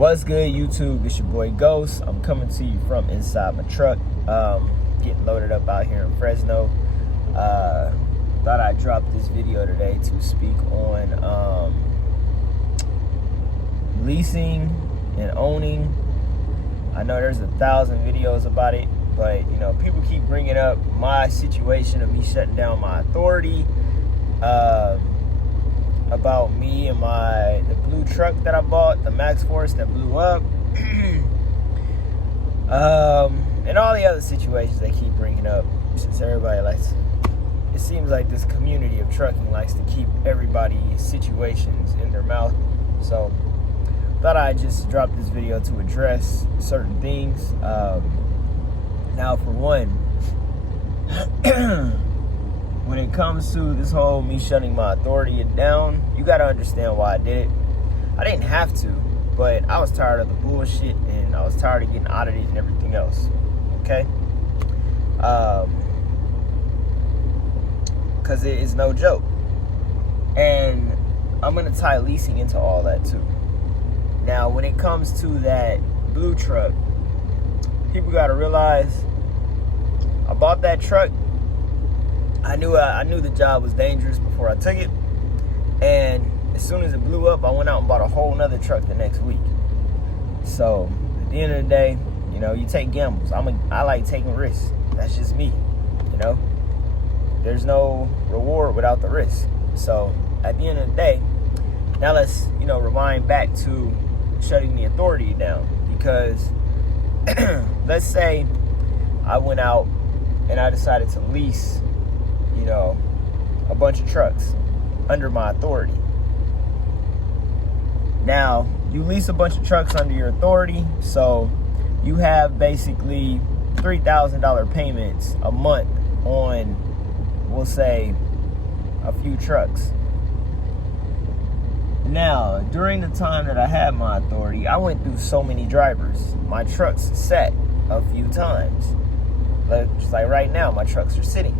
What's good, YouTube? It's your boy Ghost. I'm coming to you from inside my truck, getting loaded up out here in Fresno. Thought I'd drop this video today to speak on leasing and owning. I know there's 1,000 videos about it, but you know, people keep bringing up my situation of me shutting down my authority, about me and the blue truck that I bought, the Max Force that blew up, and all the other situations they keep bringing up. Since everybody likes, it seems like this community of trucking likes to keep everybody's situations in their mouth. So thought I'd just drop this video to address certain things. Now, for one, when it comes to this whole me shutting my authority down, you got to understand why I did it. I didn't have to, but I was tired of the bullshit and I was tired of getting oddities and everything else. Okay? Because it is no joke. And I'm going to tie leasing into all that too. Now, when it comes to that blue truck, people got to realize I bought that truck. I knew the job was dangerous before I took it, and as soon as it blew up, I went out and bought a whole nother truck the next week. So at the end of the day, you know, you take gambles. I like taking risks. That's just me. You know, there's no reward without the risk. So at the end of the day, now let's rewind back to shutting the authority down, because let's say I went out and I decided to lease a bunch of trucks under my authority. Now, you lease a bunch of trucks under your authority, so you have basically $3,000 payments a month on, we'll say, a few trucks. Now, during the time that I had my authority, I went through so many drivers. My trucks sat a few times. Just like right now, my trucks are sitting.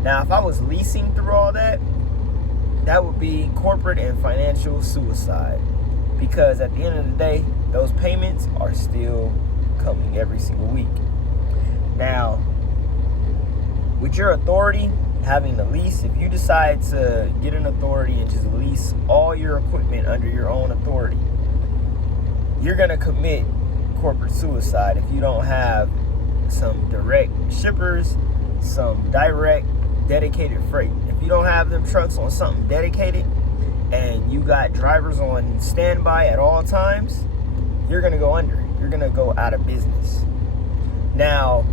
Now, if I was leasing through all that, that would be corporate and financial suicide, because at the end of the day, those payments are still coming every single week. Now, with your authority, having the lease, if you decide to get an authority and just lease all your equipment under your own authority, you're going to commit corporate suicide if you don't have some direct shippers, some direct dedicated freight. If you don't have them trucks on something dedicated and you got drivers on standby at all times, you're going to go under. You're going to go out of business. Now,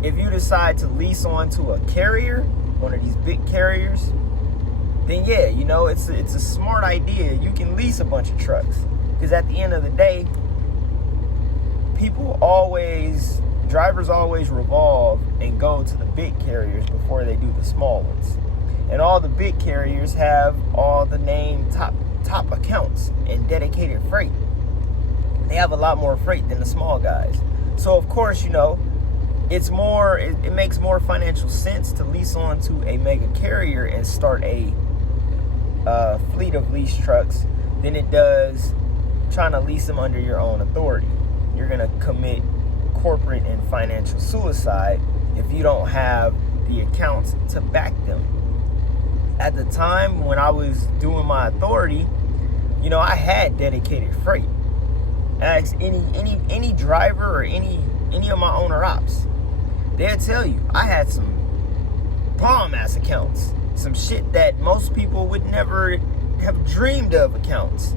if you decide to lease onto a carrier, one of these big carriers, then yeah, it's a smart idea. You can lease a bunch of trucks, because at the end of the day, drivers always revolve and go to the big carriers before they do the small ones. And all the big carriers have all the named top accounts and dedicated freight. They have a lot more freight than the small guys. So of course, it makes more financial sense to lease onto a mega carrier and start a fleet of lease trucks than it does trying to lease them under your own authority. You're going to commit corporate and financial suicide if you don't have the accounts to back them. At the time when I was doing my authority, I had dedicated freight. Ask any driver or any of my owner ops. They'll tell you I had some bomb ass accounts, some shit that most people would never have dreamed of accounts.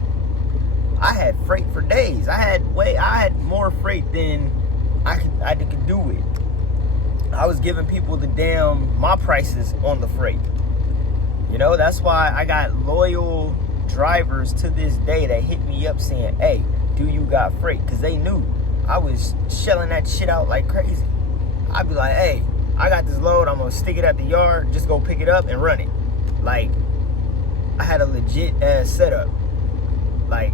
I had freight for days. I had more freight than I could do it. I was giving people my prices on the freight. That's why I got loyal drivers to this day that hit me up saying, "Hey, do you got freight?" Because they knew I was shelling that shit out like crazy. I'd be like, "Hey, I got this load. I'm going to stick it at the yard. Just go pick it up and run it." Like, I had a legit ass setup. Like,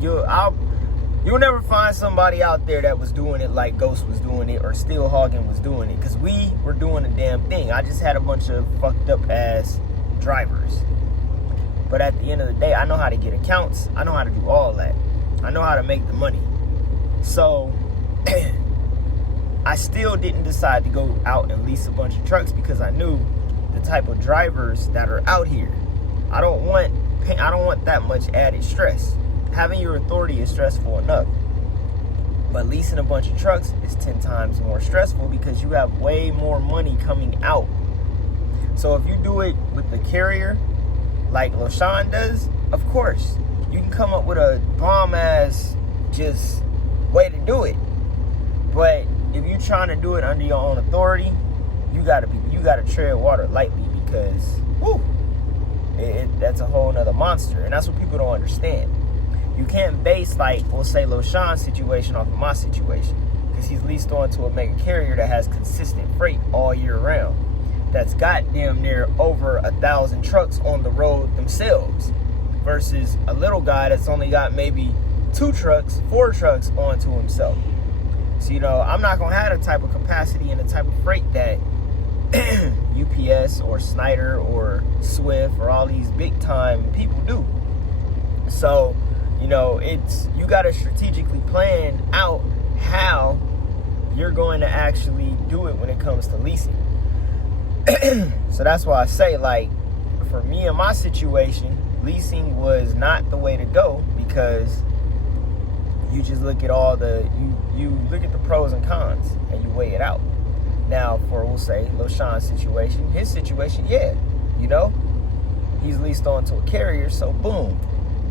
you'll never find somebody out there that was doing it like Ghost was doing it or Steel Hoggin was doing it, because we were doing the damn thing. I just had a bunch of fucked up ass drivers. But at the end of the day, I know how to get accounts. I know how to do all that. I know how to make the money. So I still didn't decide to go out and lease a bunch of trucks because I knew the type of drivers that are out here. I don't want that much added stress. Having your authority is stressful enough. But leasing a bunch of trucks is 10 times more stressful because you have way more money coming out. So if you do it with the carrier, like LaShawn does, of course, you can come up with a bomb-ass just way to do it. But if you're trying to do it under your own authority, you gotta tread water lightly because, that's a whole nother monster. And that's what people don't understand. You can't base, like, we'll say LaShawn's situation off of my situation, because he's leased onto a mega carrier that has consistent freight all year round. That's got damn near over 1,000 trucks on the road themselves, versus a little guy that's only got maybe 4 trucks onto himself. So, I'm not gonna have the type of capacity and the type of freight that UPS or Snyder or Swift or all these big time people do. So, you got to strategically plan out how you're going to actually do it when it comes to leasing. So that's why I say, like, for me in my situation, leasing was not the way to go because you just look at you look at the pros and cons and you weigh it out. Now, for, we'll say, LaShawn's situation, his situation, he's leased onto a carrier, so boom.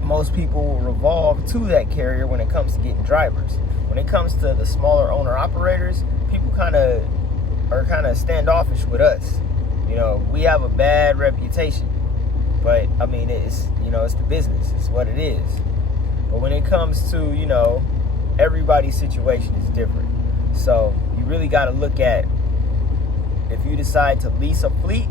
Most people will revolve to that carrier when it comes to getting drivers. When it comes to the smaller owner-operators, people are kind of standoffish with us. We have a bad reputation. But, I mean, it's the business. It's what it is. But when it comes to, everybody's situation is different. So, you really got to look at, if you decide to lease a fleet,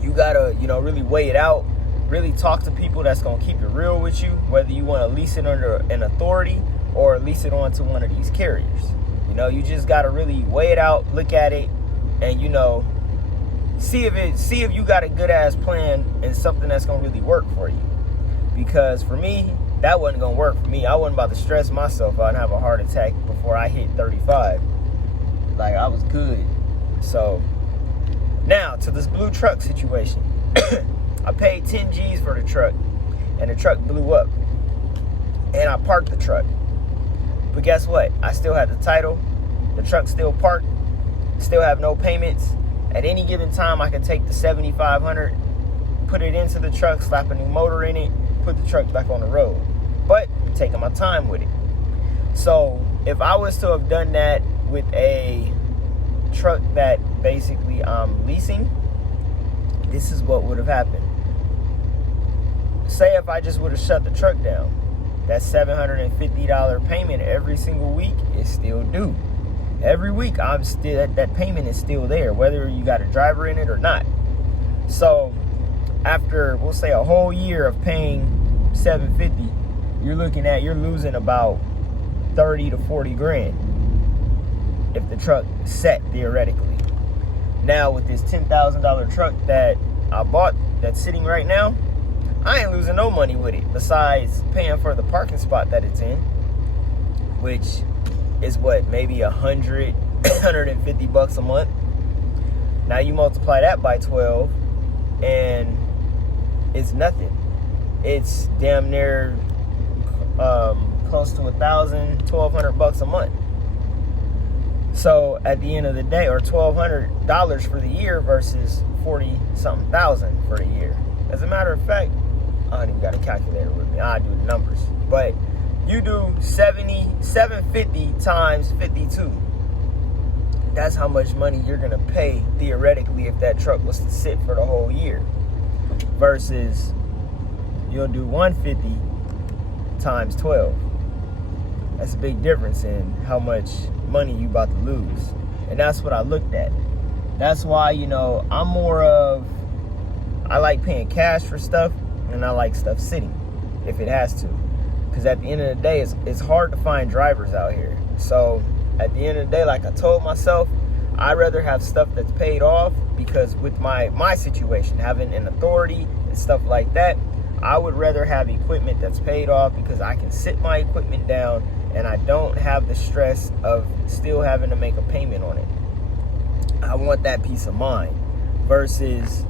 you got to, really weigh it out. Really talk to people that's going to keep it real with you, whether you want to lease it under an authority or lease it onto one of these carriers. You just got to really weigh it out, look at it, and, see if you got a good-ass plan and something that's going to really work for you. Because for me, that wasn't going to work for me. I wasn't about to stress myself out and have a heart attack before I hit 35. Like, I was good. So, now, to this blue truck situation. I paid 10 G's for the truck, and the truck blew up. And I parked the truck. But guess what? I still had the title. The truck still parked. Still have no payments. At any given time, I can take the $7,500, put it into the truck, slap a new motor in it, put the truck back on the road. But I'm taking my time with it. So if I was to have done that with a truck that basically I'm leasing, this is what would have happened. Say if I just would have shut the truck down, that $750 payment every single week is still due. Every week, that payment is still there, whether you got a driver in it or not. So after, we'll say, a whole year of paying $750, you're losing about 30 to 40 grand if the truck is set, theoretically. Now with this $10,000 truck that I bought that's sitting right now, I ain't losing no money with it besides paying for the parking spot that it's in, which is what, maybe $150 a month. Now you multiply that by 12 and it's nothing. It's damn near close to $1,200 a month. So at the end of the day, or $1,200 for the year versus 40-something thousand for the year. As a matter of fact, I don't even got a calculator with me. I do the numbers. But you do 750 times 52. That's how much money you're going to pay, theoretically, if that truck was to sit for the whole year. Versus, you'll do 150 times 12. That's a big difference in how much money you about to lose. And that's what I looked at. That's why, I'm more of, I like paying cash for stuff, and I like stuff sitting, if it has to. Because at the end of the day, it's hard to find drivers out here. So at the end of the day, like I told myself, I'd rather have stuff that's paid off, because with my situation, having an authority and and stuff like that, I would rather have equipment that's paid off, because I can sit my equipment down and I don't have the stress of still having to make a payment on it. I want that peace of mind. Versus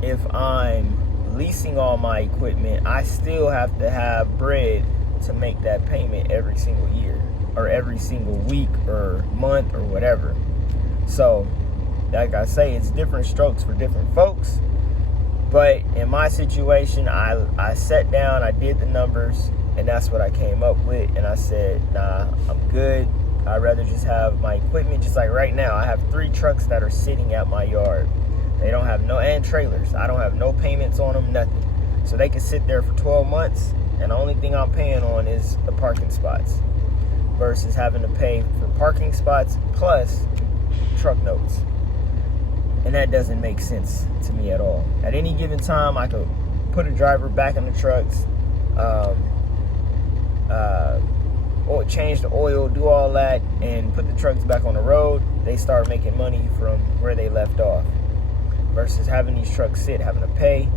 if I'm leasing all my equipment, I still have to have bread to make that payment every single year or every single week or month or whatever. So like I say, it's different strokes for different folks. But in my situation, I sat down, I did the numbers, and that's what I came up with. And I said, nah, I'm good. I'd rather just have my equipment. Just like right now, I have 3 trucks that are sitting at my yard. They don't have and trailers. I don't have no payments on them, nothing. So they can sit there for 12 months, and the only thing I'm paying on is the parking spots. Versus having to pay for parking spots plus truck notes. And that doesn't make sense to me at all. At any given time, I could put a driver back in the trucks, or change the oil, do all that, and put the trucks back on the road. They start making money from where they left off. Versus having these trucks sit, having to pay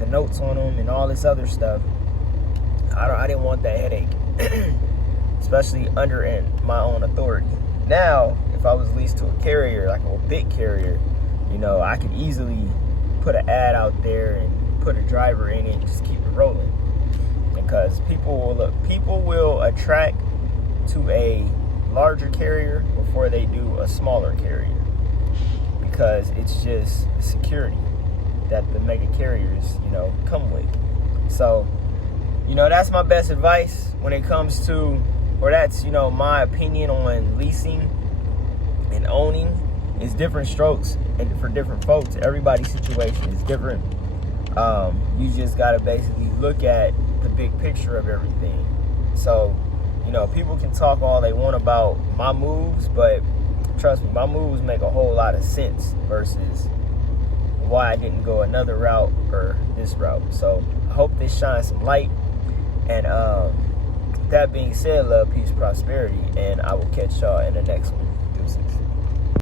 the notes on them and all this other stuff. I didn't want that headache, especially under my own authority. Now, if I was leased to a carrier, like a big carrier, I could easily put an ad out there and put a driver in it and just keep it rolling. Because people will attract to a larger carrier before they do a smaller carrier. Because it's just security that the mega carriers, come with. So, that's my best advice when it comes to, or that's, my opinion on leasing and owning. Is different strokes and for different folks. Everybody's situation is different. You just got to basically look at the big picture of everything. So, people can talk all they want about my moves, but trust me, my moves make a whole lot of sense versus why I didn't go another route or this route. So I hope this shines some light. And that being said, love, peace, prosperity, and I will catch y'all in the next one. Deuces.